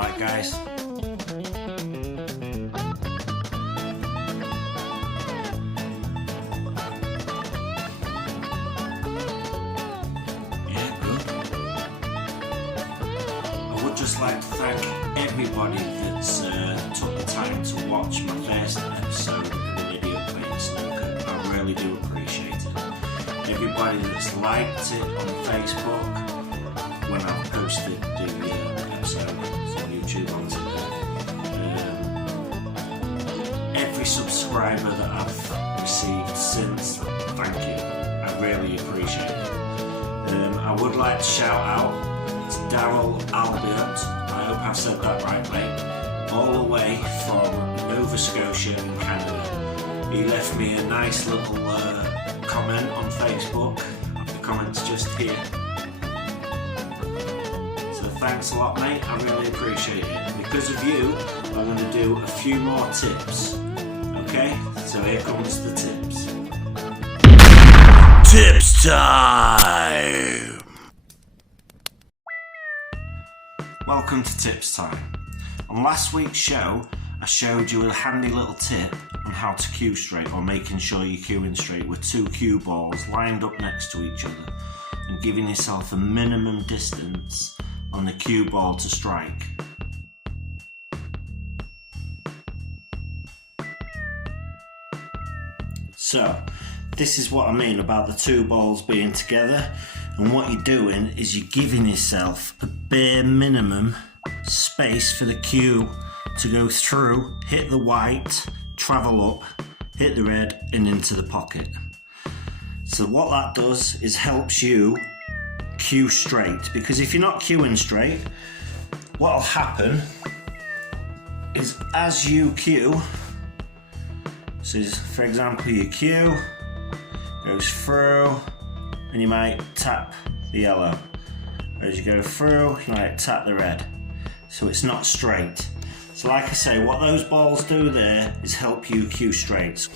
Alright guys. Yeah, good. I would just like to thank everybody that's took the time to watch my first episode of the video playing snooker. I really do appreciate it. Everybody that's liked it on Facebook when I've posted the episode on YouTube onto there. Every subscriber that I've received since, thank you. I really appreciate it. I would like to shout out to Daryl Albiot, I hope I've said that right, mate, all the way from Nova Scotia in Canada. He left me a nice little comment on Facebook. The comment's just here. So thanks a lot, mate, I really appreciate it. And because of you, I'm going to do a few more tips. Okay, so here comes the tips. Tips time! Welcome to Tips Time. On last week's show, I showed you a handy little tip on how to cue straight, or making sure you're cueing straight with two cue balls lined up next to each other and giving yourself a minimum distance on the cue ball to strike. So, this is what I mean about the two balls being together, and what you're doing is you're giving yourself a bare minimum space for the cue to go through, hit the white, travel up, hit the red and into the pocket. So what that does is helps you cue straight, because if you're not cueing straight, what'll happen is as you cue, so for example your cue goes through and you might tap the yellow. As you go through, you might tap the red. So it's not straight. So like I say, what those balls do there is help you cue straight.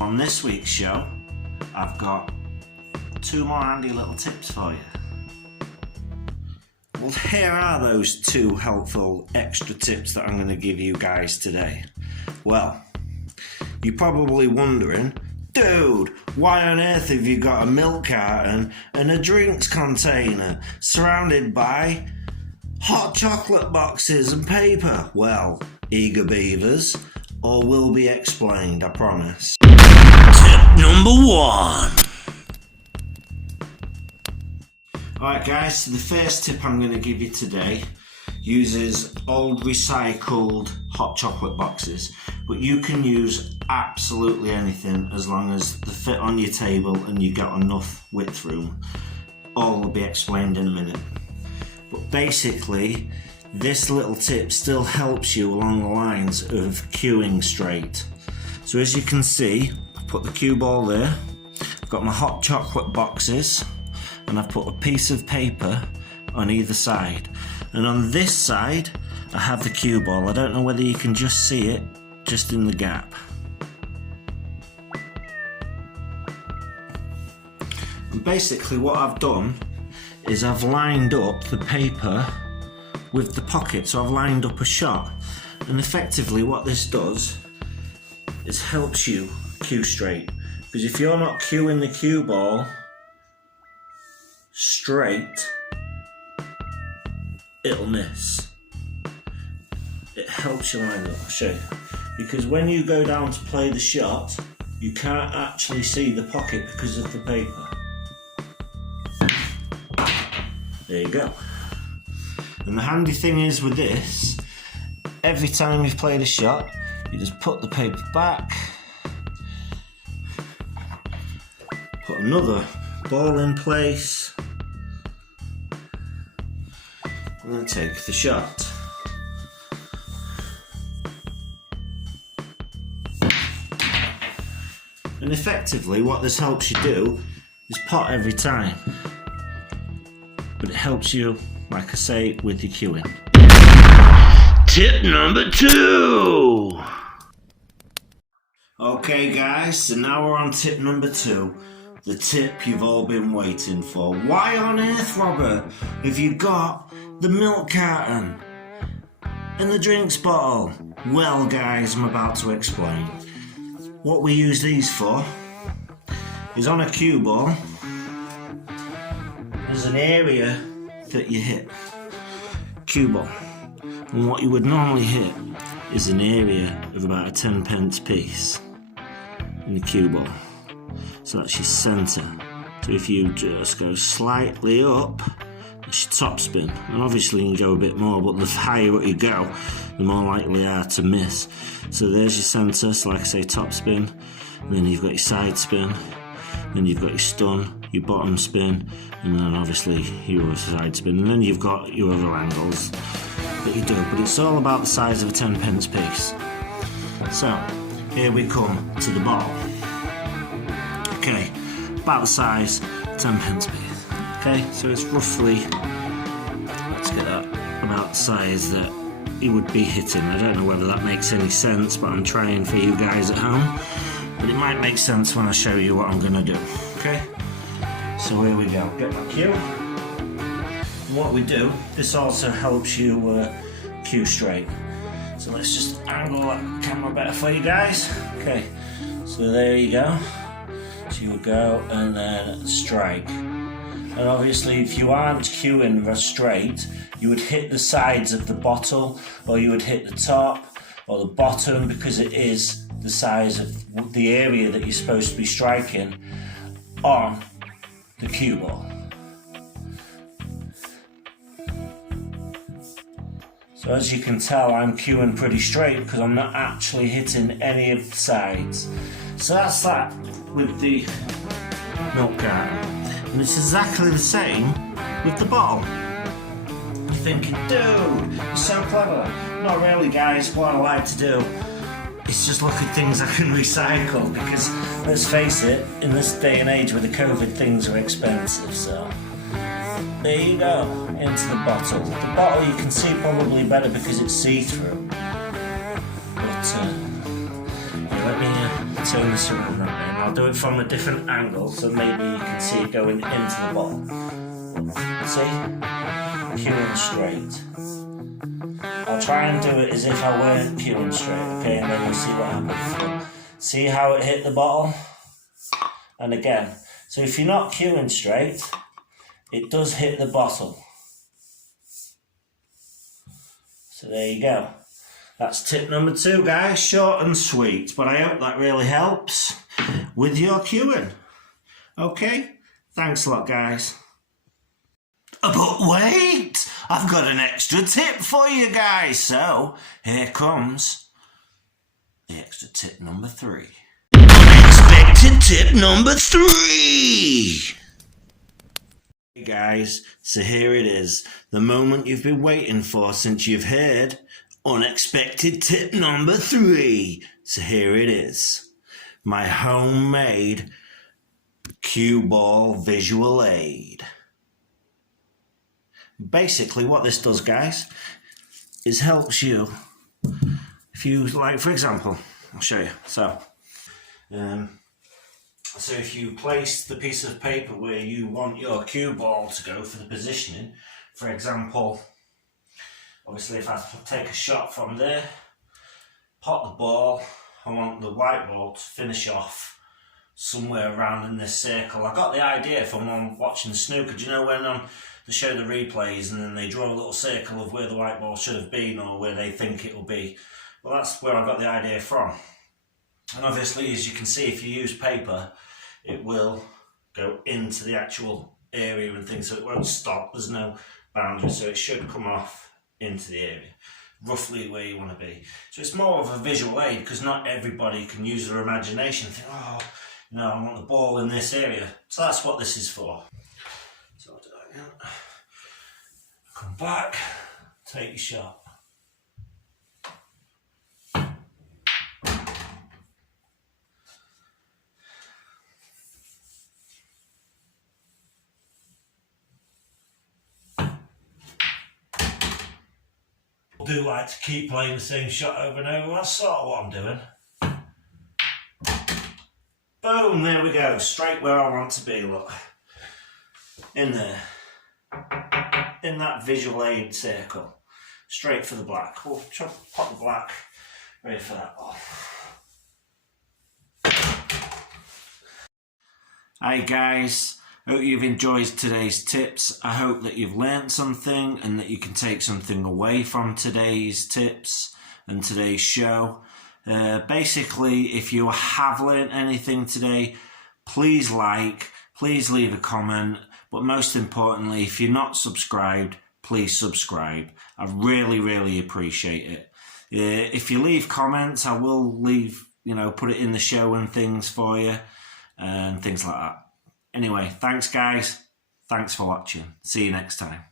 On this week's show, I've got two more handy little tips for you. Well, here are those two helpful extra tips that I'm going to give you guys today. Well, you're probably wondering, dude, why on earth have you got a milk carton and a drinks container surrounded by hot chocolate boxes and paper? Well, eager beavers, all will be explained, I promise. Tip number one. Alright guys, so the first tip I'm going to give you today uses old recycled hot chocolate boxes, but you can use absolutely anything as long as they fit on your table and you got enough width room. All will be explained in a minute. But basically, this little tip still helps you along the lines of cueing straight. So as you can see, I've put the cue ball there, I've got my hot chocolate boxes, and I've put a piece of paper on either side. And on this side, I have the cue ball. I don't know whether you can just see it, just in the gap. And basically what I've done is I've lined up the paper with the pocket. So I've lined up a shot. And effectively what this does is helps you cue straight. Because if you're not cueing the cue ball straight, it'll miss. It helps you line up. I'll show you. Because when you go down to play the shot, you can't actually see the pocket because of the paper. There you go. And the handy thing is with this, every time you've played a shot, you just put the paper back, put another ball in place, and then take the shot. And effectively what this helps you do is pot every time, but it helps you, like I say, with your cueing. Tip number two. Okay guys, so now we're on tip number 2. The tip you've all been waiting for. Why on earth, Robert, have you got the milk carton and the drinks bottle? Well guys, I'm about to explain. What we use these for is on a cue ball, there's an area that you hit. Cue ball. And what you would normally hit is an area of about a 10p piece in the cue ball. So that's your centre. So if you just go slightly up, that's your top spin. And obviously you can go a bit more, but the higher you go, the more likely you are to miss. So there's your centre, so like I say, top spin. And then you've got your side spin. Then you've got your stun, your bottom spin, and then obviously your side spin. And then you've got your other angles that you do. But it's all about the size of a 10p piece. So here we come to the ball. Okay, about the size, 10p piece. Okay, so it's roughly, let's get that, about the size that you would be hitting. I don't know whether that makes any sense, but I'm trying for you guys at home. But it might make sense when I show you what I'm going to do. Okay, so here we go. Get my cue. And what we do, this also helps you cue straight. So let's just angle that camera better for you guys. Okay, so there you go. So you would go and then strike. And obviously if you aren't cueing straight, you would hit the sides of the bottle, or you would hit the top or the bottom, because it is the size of the area that you're supposed to be striking on the cue ball. So as you can tell, I'm cueing pretty straight because I'm not actually hitting any of the sides. So that's that with the milk carton. And it's exactly the same with the bottle. You're thinking, dude, you're so clever. Not really, guys. What I like to do is just look at things I can recycle, because let's face it, in this day and age with the COVID, things are expensive. So there you go, into the bottle. The bottle you can see probably better because it's see-through. But yeah, let me turn this around that way. I'll do it from a different angle so maybe you can see it going into the bottle. See? Cueing straight. I'll try and do it as if I weren't cueing straight, okay, and then you'll see what happens. See how it hit the bottle? And again, so if you're not cueing straight, it does hit the bottle. So there you go. That's tip number 2, guys. Short and sweet, but I hope that really helps with your cueing. Okay? Thanks a lot, guys. But wait! I've got an extra tip for you guys. So, here comes the extra tip number 3. Unexpected tip number 3! Hey guys, so here it is. The moment you've been waiting for since you've heard unexpected tip number 3. So here it is. My homemade cue ball visual aid. Basically what this does, guys, is helps you, if you like, for example, I'll show you. So if you place the piece of paper where you want your cue ball to go for the positioning, for example, obviously if I take a shot from there, pot the ball, I want the white ball to finish off somewhere around in this circle. I got the idea from watching Snooker. Do you know when they show the replays and then they draw a little circle of where the white ball should have been or where they think it will be? Well, that's where I got the idea from. And obviously, as you can see, if you use paper, it will go into the actual area and things, so it won't stop. There's no boundary, so it should come off into the area, roughly where you want to be. So it's more of a visual aid, because not everybody can use their imagination and think, oh, you know, I want the ball in this area. So that's what this is for. So I'll do that again. Come back, take your shot. I do like to keep playing the same shot over and over. That's sort of what I'm doing. Boom, there we go, straight where I want to be, look. In there. In that visual aid circle. Straight for the black. We'll pop the black, ready for that off. Hi guys, hope you've enjoyed today's tips. I hope that you've learnt something and that you can take something away from today's tips and today's show. Basically, if you have learnt anything today, please leave a comment, but most importantly, if you're not subscribed, please subscribe. I really appreciate it. If you leave comments, I will leave, put it in the show and things for you and things like that. Anyway, thanks guys. Thanks for watching. See you next time.